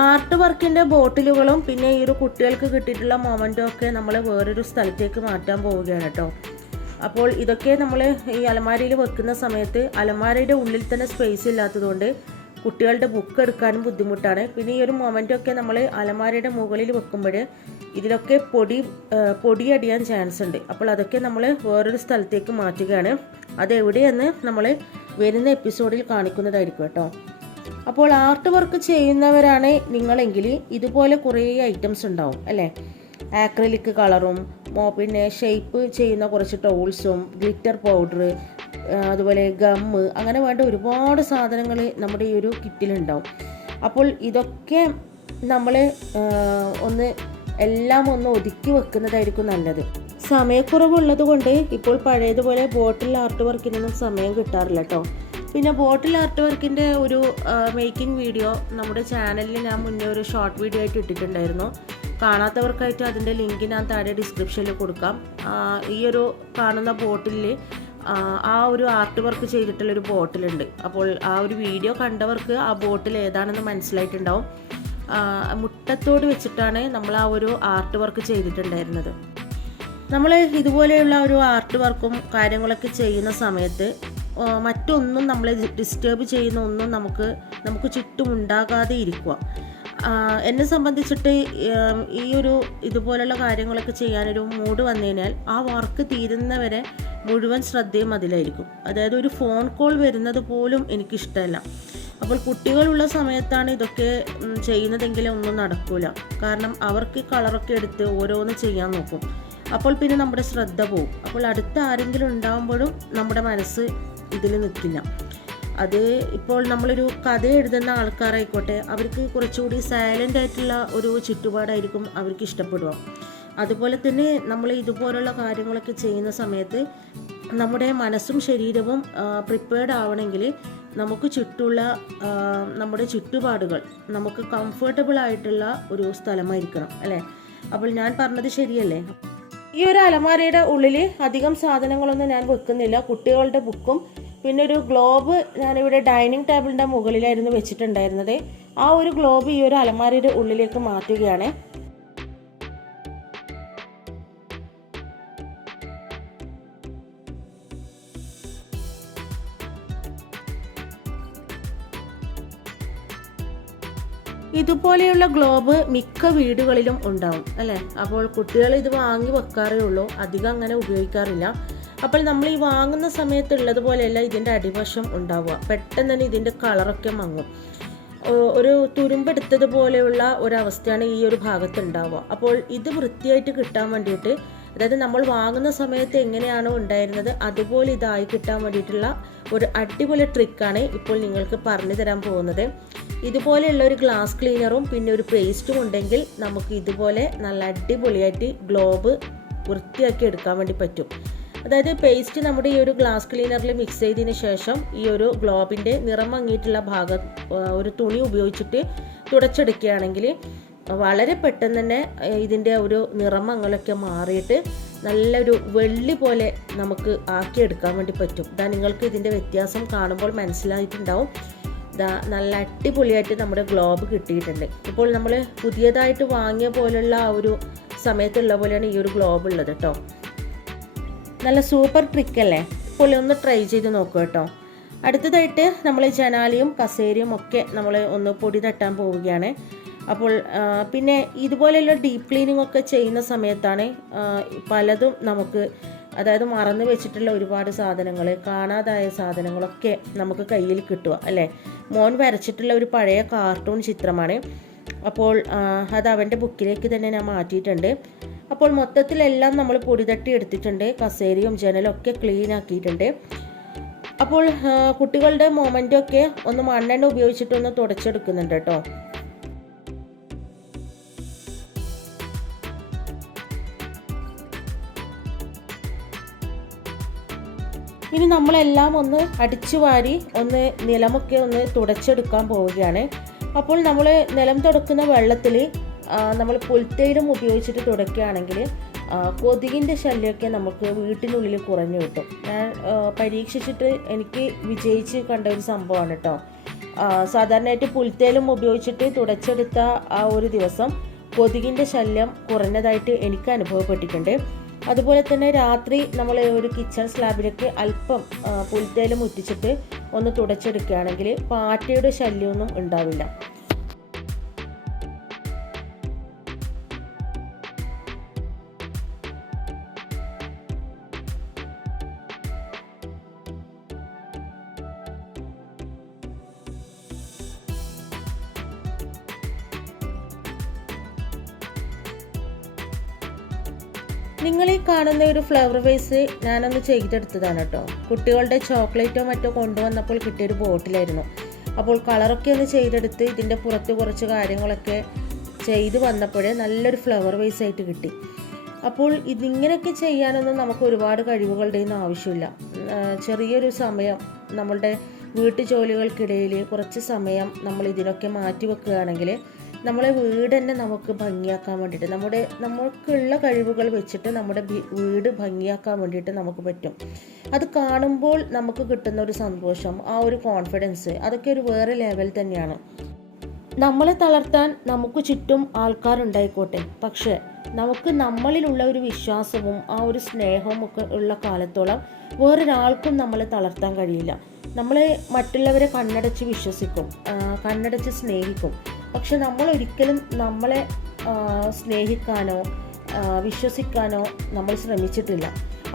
S1: ആർട്ട് വർക്കിന്റെ ബോട്ടിലുകളും പിന്നെ ഈ ഒരു കുട്ടികൾക്ക് കിട്ടിയിട്ടുള്ള മൊമെന്റും ഒക്കെ നമ്മൾ വേറൊരു സ്ഥലത്തേക്ക് മാറ്റാൻ പോവുകയാണ് കേട്ടോ അപ്പോൾ ഇതൊക്കെ നമ്മൾ ഈ അലമാരയിൽ വെക്കുന്ന സമയത്ത് അലമാരയുടെ ഉള്ളിൽ തന്നെ സ്പേസ് ഇല്ലാത്തതുകൊണ്ട് കുട്ടികളുടെ ബുക്ക് എടുക്കാനും ബുദ്ധിമുട്ടാണ്. പിന്നെ ഈ ഒരു മൊമെന്റൊക്കെ നമ്മൾ അലമാരയുടെ മുകളിൽ വെക്കുമ്പോൾ ഇതിലൊക്കെ പൊടി പൊടിയടിയാൻ ചാൻസ് ഉണ്ട്. അപ്പോൾ അതൊക്കെ നമ്മൾ വേറൊരു സ്ഥലത്തേക്ക് മാറ്റുകയാണ്. അതെവിടെയെന്ന് നമ്മൾ വരുന്ന എപ്പിസോഡിൽ കാണിക്കുന്നതായിരിക്കും കേട്ടോ. അപ്പോൾ ആർട്ട് വർക്ക് ചെയ്യുന്നവരാണ് നിങ്ങളെങ്കിൽ ഇതുപോലെ കുറേ ഐറ്റംസ് ഉണ്ടാവും അല്ലേ? ആക്രിലിക് കളറും പിന്നെ ഷേപ്പ് ചെയ്യുന്ന കുറച്ച് ടോൾസും ഗ്ലിറ്റർ പൗഡർ അതുപോലെ ഗമ്മ് അങ്ങനെ വേണ്ട ഒരുപാട് സാധനങ്ങൾ നമ്മുടെ ഈ ഒരു കിറ്റിലുണ്ടാവും അപ്പോൾ ഇതൊക്കെ നമ്മൾ ഒന്ന് എല്ലാം ഒന്ന് ഒതുക്കി വെക്കുന്നതായിരിക്കും നല്ലത്. സമയക്കുറവുള്ളത് കൊണ്ട് ഇപ്പോൾ പഴയതുപോലെ ബോട്ടിൽ ആർട്ട് വർക്കിനൊന്നും സമയം കിട്ടാറില്ല കേട്ടോ പിന്നെ ബോട്ടിൽ ആർട്ട് വർക്കിന്റെ ഒരു മേക്കിംഗ് വീഡിയോ നമ്മുടെ ചാനലിൽ ഞാൻ മുന്നേ ഒരു ഷോർട്ട് വീഡിയോ ആയിട്ട് ഇട്ടിട്ടുണ്ടായിരുന്നു. കാണാത്തവർക്കായിട്ട് അതിന്റെ ലിങ്ക് ഞാൻ താഴെ ഡിസ്ക്രിപ്ഷനിൽ കൊടുക്കാം. ഈ ഒരു കാണുന്ന ബോട്ടിൽ ആ ഒരു ആർട്ട് വർക്ക് ചെയ്തിട്ടുള്ള ഒരു ബോട്ടിലുണ്ട് അപ്പോൾ ആ ഒരു വീഡിയോ കണ്ടവർക്ക് ആ ബോട്ടിൽ ഏതാണെന്ന് മനസ്സിലായിട്ടുണ്ടാവും. മുട്ടത്തോട് വെച്ചിട്ടാണ് നമ്മൾ ആ ഒരു ആർട്ട് വർക്ക് ചെയ്തിട്ടുണ്ടായിരുന്നത്. നമ്മൾ ഇതുപോലെയുള്ള ഒരു ആർട്ട് വർക്കും കാര്യങ്ങളൊക്കെ ചെയ്യുന്ന സമയത്ത് മറ്റൊന്നും നമ്മളെ ഡിസ്റ്റേബ് ചെയ്യുന്ന ഒന്നും നമുക്ക് നമുക്ക് ചുറ്റും ഉണ്ടാകാതെ ഇരിക്കുക എന്നെ സംബന്ധിച്ചിട്ട് ഈ ഒരു ഇതുപോലുള്ള കാര്യങ്ങളൊക്കെ ചെയ്യാനൊരു മൂഡ് വന്നു കഴിഞ്ഞാൽ ആ വർക്ക് തീരുന്നവരെ മുഴുവൻ ശ്രദ്ധയും അതിലായിരിക്കും. അതായത് ഒരു ഫോൺ കോൾ വരുന്നത് പോലും എനിക്കിഷ്ടമല്ല. അപ്പോൾ കുട്ടികളുള്ള സമയത്താണ് ഇതൊക്കെ ചെയ്യുന്നതെങ്കിൽ ഒന്നും നടക്കില്ല കാരണം അവർക്ക് കളറൊക്കെ എടുത്ത് ഓരോന്ന് ചെയ്യാൻ നോക്കും. അപ്പോൾ പിന്നെ നമ്മുടെ ശ്രദ്ധ പോകും അപ്പോൾ അടുത്ത ആരെങ്കിലും ഉണ്ടാകുമ്പോഴും നമ്മുടെ മനസ്സ് ഇതിൽ നിൽക്കില്ല അത് ഇപ്പോൾ നമ്മളൊരു കഥ എഴുതുന്ന ആൾക്കാരായിക്കോട്ടെ അവർക്ക് കുറച്ചുകൂടി സൈലന്റ് ആയിട്ടുള്ള ഒരു ചുറ്റുപാടായിരിക്കും അവർക്ക് ഇഷ്ടപ്പെടുക. അതുപോലെ തന്നെ നമ്മൾ ഇതുപോലുള്ള കാര്യങ്ങളൊക്കെ ചെയ്യുന്ന സമയത്ത് നമ്മുടെ മനസ്സും ശരീരവും പ്രിപ്പയർഡ് ആവണമെങ്കിൽ നമുക്ക് ചുറ്റുള്ള നമ്മുടെ ചുറ്റുപാടുകൾ നമുക്ക് കംഫർട്ടബിൾ ആയിട്ടുള്ള ഒരു സ്ഥലമായിരിക്കണം അല്ലേ? അപ്പോൾ ഞാൻ പറഞ്ഞത് ശരിയല്ലേ? ഈ ഒരു അലമാരയുടെ ഉള്ളിൽ അധികം സാധനങ്ങളൊന്നും ഞാൻ വെക്കുന്നില്ല. കുട്ടികളുടെ ബുക്കും പിന്നെ ഒരു ഗ്ലോബ് ഞാനിവിടെ ഡൈനിങ് ടേബിളിന്റെ മുകളിലായിരുന്നു വെച്ചിട്ടുണ്ടായിരുന്നത്. ആ ഒരു ഗ്ലോബ് ഈ ഒരു അലമാരയുടെ ഉള്ളിലേക്ക് മാറ്റുകയാണ്. ഇതുപോലെയുള്ള ഗ്ലോബ് മിക്ക വീടുകളിലും ഉണ്ടാവും അല്ലേ? അപ്പോൾ കുട്ടികൾ ഇത് വാങ്ങി വെക്കാറേ ഉള്ളൂ. അധികം അങ്ങനെ ഉപയോഗിക്കാറില്ല. അപ്പോൾ നമ്മൾ ഈ വാങ്ങുന്ന സമയത്ത് ഉള്ളതുപോലെയല്ല ഇതിന്റെ അടിവശം ഉണ്ടാവുക. പെട്ടെന്ന് തന്നെ ഇതിന്റെ കളറൊക്കെ മങ്ങും. ഒരു തുരുമ്പെടുത്തതുപോലെയുള്ള ഒരവസ്ഥയാണ് ഈ ഒരു ഭാഗത്ത് ഉണ്ടാവുക. അപ്പോൾ ഇത് വൃത്തിയായിട്ട് കിട്ടാൻ വേണ്ടിയിട്ട് അതായത് നമ്മൾ വാങ്ങുന്ന സമയത്ത് എങ്ങനെയാണോ ഉണ്ടായിരുന്നത് അതുപോലെ ഇതായി കിട്ടാൻ വേണ്ടിയിട്ടുള്ള ഒരു അടിപൊളി ട്രിക്കാണ് ഇപ്പോൾ നിങ്ങൾക്ക് പറഞ്ഞു തരാൻ പോകുന്നത്. ഇതുപോലെയുള്ള ഒരു ഗ്ലാസ് ക്ലീനറും പിന്നെ ഒരു പേസ്റ്റും ഉണ്ടെങ്കിൽ നമുക്ക് ഇതുപോലെ നല്ല അടിപൊളിയായിട്ട് ഗ്ലോബ് വൃത്തിയാക്കി എടുക്കാൻ വേണ്ടി പറ്റും. അതായത് പേസ്റ്റ് നമ്മുടെ ഈ ഒരു ഗ്ലാസ് ക്ലീനറിൽ മിക്സ് ചെയ്തതിന് ശേഷം ഈ ഒരു ഗ്ലോബിന്റെ നിറം മങ്ങിയിട്ടുള്ള ഭാഗം ഒരു തുണി ഉപയോഗിച്ചിട്ട് തുടച്ചെടുക്കുകയാണെങ്കിൽ വളരെ പെട്ടെന്ന് തന്നെ ഇതിന്റെ ഒരു നിറം അങ്ങനെയൊക്കെ മാറിയിട്ട് നല്ലൊരു വെള്ളി പോലെ നമുക്ക് ആക്കിയെടുക്കാൻ വേണ്ടി പറ്റും. ഇതാ നിങ്ങൾക്ക് ഇതിന്റെ വ്യത്യാസം കാണുമ്പോൾ മനസ്സിലായിട്ടുണ്ടാവും. ഇതാ നല്ല അടിപൊളിയായിട്ട് നമ്മുടെ ഗ്ലോബ് കിട്ടിയിട്ടുണ്ട്. ഇപ്പോൾ നമ്മൾ പുതിയതായിട്ട് വാങ്ങിയ പോലുള്ള ആ ഒരു സമയത്തുള്ള പോലെയാണ് ഈ ഒരു ഗ്ലോബ് ഉള്ളത് കേട്ടോ നല്ല സൂപ്പർ ട്രിക്ക് അല്ലേ? ഇപ്പോൾ ഒന്ന് ട്രൈ ചെയ്ത് നോക്കുക കേട്ടോ. അടുത്തതായിട്ട് നമ്മൾ ജനാലിയും കസേരയും ഒക്കെ നമ്മൾ ഒന്ന് പൊടി തട്ടാൻ പോവുകയാണ്. അപ്പോൾ പിന്നെ ഇതുപോലെയുള്ള ഡീപ്പ് ക്ലീനിങ് ഒക്കെ ചെയ്യുന്ന സമയത്താണ് പലതും നമുക്ക് അതായത് മറന്നു വെച്ചിട്ടുള്ള ഒരുപാട് സാധനങ്ങൾ കാണാതായ സാധനങ്ങളൊക്കെ നമുക്ക് കയ്യിൽ കിട്ടുക അല്ലേ? മോൻ വരച്ചിട്ടുള്ള ഒരു പഴയ കാർട്ടൂൺ ചിത്രമാണ്. അപ്പോൾ അത് അവന്റെ ബുക്കിലേക്ക് തന്നെ ഞാൻ മാറ്റിയിട്ടുണ്ട്. അപ്പോൾ മൊത്തത്തിലെല്ലാം നമ്മൾ പൊടി തട്ടി എടുത്തിട്ടുണ്ട്. കസേരയും ജനലും ഒക്കെ ക്ലീൻ ആക്കിയിട്ടുണ്ട്. അപ്പോൾ കുട്ടികളുടെ കുട്ടികളുടെ മൊമെന്റൊക്കെ ഒന്ന് മണ്ണെണ്ണ ഉപയോഗിച്ചിട്ടൊന്ന് തുടച്ചെടുക്കുന്നുണ്ട് കേട്ടോ. ഇനി നമ്മളെല്ലാം ഒന്ന് അടിച്ചു വാരി ഒന്ന് നിലമൊക്കെ ഒന്ന് തുടച്ചെടുക്കാൻ പോവുകയാണ്. അപ്പോൾ നമ്മൾ നിലം തുടക്കുന്ന വെള്ളത്തിൽ നമ്മൾ പുൽത്തൈലം ഉപയോഗിച്ചിട്ട് തുടക്കുകയാണെങ്കിൽ കൊതുകിന്റെ ശല്യമൊക്കെ നമുക്ക് വീട്ടിനുള്ളിൽ കുറഞ്ഞു കിട്ടും. ഞാൻ പരീക്ഷിച്ചിട്ട് എനിക്ക് വിജയിച്ച് കണ്ട ഒരു സംഭവമാണ് കേട്ടോ സാധാരണയായിട്ട് പുൽത്തേലും ഉപയോഗിച്ചിട്ട് തുടച്ചെടുത്ത ആ ഒരു ദിവസം കൊതുകിന്റെ ശല്യം കുറഞ്ഞതായിട്ട് എനിക്ക് അനുഭവപ്പെട്ടിട്ടുണ്ട്. അതുപോലെ തന്നെ രാത്രി നമ്മൾ ഒരു കിച്ചൺ സ്ലാബിലേക്ക് അല്പം പുൽത്തേലും മുറ്റിച്ചിട്ട് ഒന്ന് തുടച്ചെടുക്കുകയാണെങ്കിൽ പാറ്റയുടെ ശല്യമൊന്നും ഉണ്ടാവില്ല. കാണുന്ന ഒരു ഫ്ലവർ വേസ് ഞാനൊന്ന് ചെയ്തെടുത്തതാണ് കേട്ടോ. കുട്ടികളുടെ ചോക്ലേറ്റോ മറ്റോ കൊണ്ടുവന്നപ്പോൾ കിട്ടിയൊരു ബോട്ടിലായിരുന്നു. അപ്പോൾ കളറൊക്കെ ഒന്ന് ചെയ്തെടുത്ത് ഇതിന്റെ പുറത്ത് കുറച്ച് കാര്യങ്ങളൊക്കെ ചെയ്ത് വന്നപ്പോഴേ നല്ലൊരു ഫ്ലവർ വേസ് ആയിട്ട് കിട്ടി. അപ്പോൾ ഇതിങ്ങനെയൊക്കെ ചെയ്യാനൊന്നും നമുക്ക് ഒരുപാട് കഴിവുകളുടെ ഒന്നും ആവശ്യമില്ല. ചെറിയൊരു സമയം നമ്മളുടെ വീട്ടു ജോലികൾക്കിടയിൽ കുറച്ച് സമയം നമ്മൾ ഇതിനൊക്കെ മാറ്റി വെക്കുകയാണെങ്കിൽ നമ്മളെ വീട് തന്നെ നമുക്ക് ഭംഗിയാക്കാൻ വേണ്ടിയിട്ട് നമ്മുടെ നമുക്കുള്ള കഴിവുകൾ വെച്ചിട്ട് നമ്മുടെ വീട് ഭംഗിയാക്കാൻ വേണ്ടിയിട്ട് നമുക്ക് പറ്റും. അത് കാണുമ്പോൾ നമുക്ക് കിട്ടുന്ന ഒരു സന്തോഷം ആ ഒരു കോൺഫിഡൻസ് അതൊക്കെ ഒരു വേറെ ലെവൽ തന്നെയാണ്. നമ്മളെ തളർത്താൻ നമുക്ക് ചുറ്റും ആൾക്കാരുണ്ടായിക്കോട്ടെ പക്ഷേ നമുക്ക് നമ്മളിലുള്ള ഒരു വിശ്വാസവും ആ ഒരു സ്നേഹവും ഒക്കെ ഉള്ള കാലത്തോളം വേറൊരാൾക്കും നമ്മളെ തളർത്താൻ കഴിയില്ല. നമ്മളെ മറ്റുള്ളവരെ കണ്ണടച്ച് വിശ്വസിക്കും കണ്ണടച്ച് സ്നേഹിക്കും. പക്ഷെ നമ്മൾ ഒരിക്കലും നമ്മളെ സ്നേഹിക്കാനോ വിശ്വസിക്കാനോ നമ്മൾ ശ്രമിച്ചിട്ടില്ല.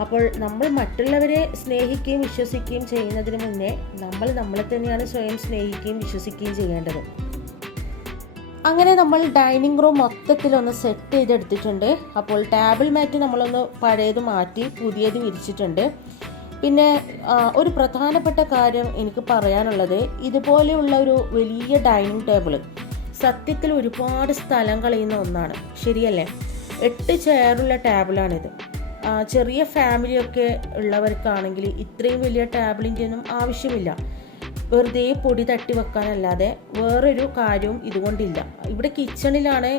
S1: അപ്പോൾ നമ്മൾ മറ്റുള്ളവരെ സ്നേഹിക്കുകയും വിശ്വസിക്കുകയും ചെയ്യുന്നതിന് മുന്നേ നമ്മൾ നമ്മളെ തന്നെയാണ് സ്വയം സ്നേഹിക്കുകയും വിശ്വസിക്കുകയും ചെയ്യേണ്ടത്. അങ്ങനെ നമ്മൾ ഡൈനിങ് റൂം മൊത്തത്തിലൊന്ന് സെറ്റ് ചെയ്തെടുത്തിട്ടുണ്ട്. അപ്പോൾ ടേബിൾ മാറ്റ് നമ്മളൊന്ന് പഴയത് മാറ്റി പുതിയത് വിരിച്ചിട്ടുണ്ട് പിന്നെ ഒരു പ്രധാനപ്പെട്ട കാര്യം എനിക്ക് പറയാനുള്ളത്. ഇതുപോലെയുള്ള ഒരു വലിയ ഡൈനിങ് ടേബിൾ സത്യത്തിൽ ഒരുപാട് സ്ഥലം കളയുന്ന ഒന്നാണ്. ശരിയല്ലേ? എട്ട് ചെയറുള്ള ടേബിളാണിത്. ചെറിയ ഫാമിലിയൊക്കെ ഉള്ളവർക്കാണെങ്കിൽ ഇത്രയും വലിയ ടേബിളിന്റെ ഒന്നും ആവശ്യമില്ല. വെറുതെ പൊടി തട്ടി വെക്കാനല്ലാതെ വേറൊരു കാര്യവും ഇതുകൊണ്ടില്ല. ഇവിടെ കിച്ചണിലാണ്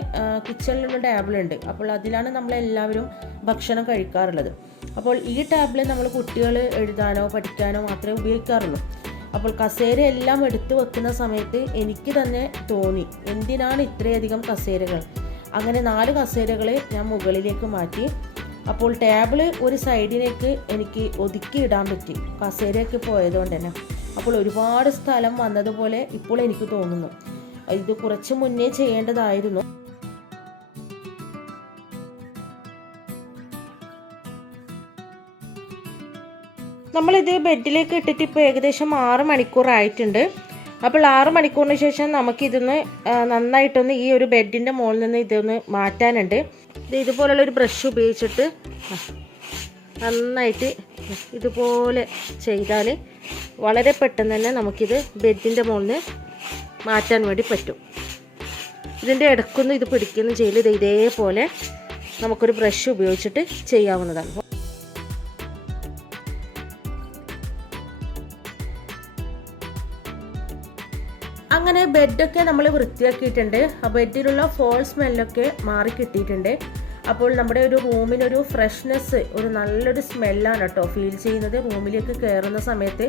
S1: കിച്ചണിലുള്ള ടേബിൾ ഉണ്ട് അപ്പോൾ അതിലാണ് നമ്മളെല്ലാവരും ഭക്ഷണം കഴിക്കാറുള്ളത്. അപ്പോൾ ഈ ടാബിൾ നമ്മൾ കുട്ടികൾ എഴുതാനോ പഠിക്കാനോ മാത്രമേ ഉപയോഗിക്കാറുള്ളൂ. അപ്പോൾ കസേര എല്ലാം എടുത്തു വെക്കുന്ന സമയത്ത് എനിക്ക് തന്നെ തോന്നി എന്തിനാണ് ഇത്രയധികം കസേരകൾ? അങ്ങനെ നാല് കസേരകൾ ഞാൻ മുകളിലേക്ക് മാറ്റി. അപ്പോൾ ടേബിൾ ഒരു സൈഡിലേക്ക് എനിക്ക് ഒതുക്കി ഇടാൻ പറ്റി കസേരയൊക്കെ പോയതുകൊണ്ട് തന്നെ. അപ്പോൾ ഒരുപാട് സ്ഥലം വന്നതുപോലെ ഇപ്പോൾ എനിക്ക് തോന്നുന്നു. ഇത് കുറച്ച് മുന്നേ ചെയ്യേണ്ടതായിരുന്നു. നമ്മളിത് ബെഡിലേക്ക് ഇട്ടിട്ട് ഇപ്പോൾ ഏകദേശം ആറ് മണിക്കൂറായിട്ടുണ്ട്. അപ്പോൾ ആറ് മണിക്കൂറിന് ശേഷം നമുക്കിതൊന്ന് നന്നായിട്ടൊന്ന് ഈ ഒരു ബെഡിന്റെ മുകളിൽ നിന്ന് ഇതൊന്ന് മാറ്റാനുണ്ട്. ഇത് ഇതുപോലുള്ള ഒരു ബ്രഷ് ഉപയോഗിച്ചിട്ട് നന്നായിട്ട് ഇതുപോലെ ചെയ്താൽ വളരെ പെട്ടെന്ന് തന്നെ നമുക്കിത് ബെഡിന്റെ മുകളിൽ നിന്ന് മാറ്റാൻ വേണ്ടി പറ്റും. ഇതിന്റെ ഇടക്കൊന്നും ഇത് പിടിക്കുന്നു ചെയ്യൽ ഇത് ഇതേപോലെ നമുക്കൊരു ബ്രഷ് ഉപയോഗിച്ചിട്ട് ചെയ്യാവുന്നതാണ്. അങ്ങനെ ബെഡൊക്കെ നമ്മൾ വൃത്തിയാക്കിയിട്ടുണ്ട്. ആ ബെഡിലുള്ള ഫോൾ സ്മെല്ലൊക്കെ മാറി കിട്ടിയിട്ടുണ്ട്. അപ്പോൾ നമ്മുടെ ഒരു റൂമിനൊരു ഫ്രഷ്നെസ് ഒരു നല്ലൊരു സ്മെല്ലാണ് കേട്ടോ ഫീൽ ചെയ്യുന്നത് റൂമിലേക്ക് കയറുന്ന സമയത്ത്.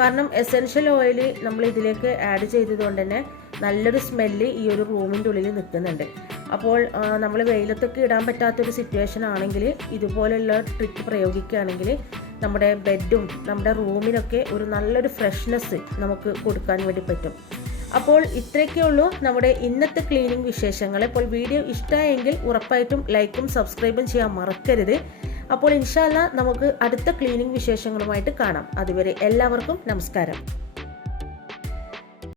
S1: കാരണം എസെൻഷ്യൽ ഓയിൽ നമ്മൾ ഇതിലേക്ക് ആഡ് ചെയ്തതുകൊണ്ട് തന്നെ നല്ലൊരു സ്മെല്ല് ഈ ഒരു റൂമിന്റെ ഉള്ളിൽ നിൽക്കുന്നുണ്ട്. അപ്പോൾ നമ്മൾ വെയിലത്തൊക്കെ ഇടാൻ പറ്റാത്തൊരു സിറ്റുവേഷൻ ആണെങ്കിൽ ഇതുപോലെയുള്ള ട്രിക്ക് പ്രയോഗിക്കുകയാണെങ്കിൽ നമ്മുടെ ബെഡും നമ്മുടെ റൂമിനൊക്കെ ഒരു നല്ലൊരു ഫ്രഷ്നെസ് നമുക്ക് കൊടുക്കാൻ വേണ്ടി പറ്റും. അപ്പോൾ ഇത്രയൊക്കെ ഉള്ളൂ നമ്മുടെ ഇന്നത്തെ ക്ലീനിങ് വിശേഷങ്ങൾ ഇപ്പോൾ വീഡിയോ ഇഷ്ടമായെങ്കിൽ ഉറപ്പായിട്ടും ലൈക്കും സബ്സ്ക്രൈബും ചെയ്യാൻ മറക്കരുത്. അപ്പോൾ ഇൻഷാല്ല നമുക്ക് അടുത്ത ക്ലീനിങ് വിശേഷങ്ങളുമായിട്ട് കാണാം. അതുവരെ എല്ലാവർക്കും നമസ്കാരം.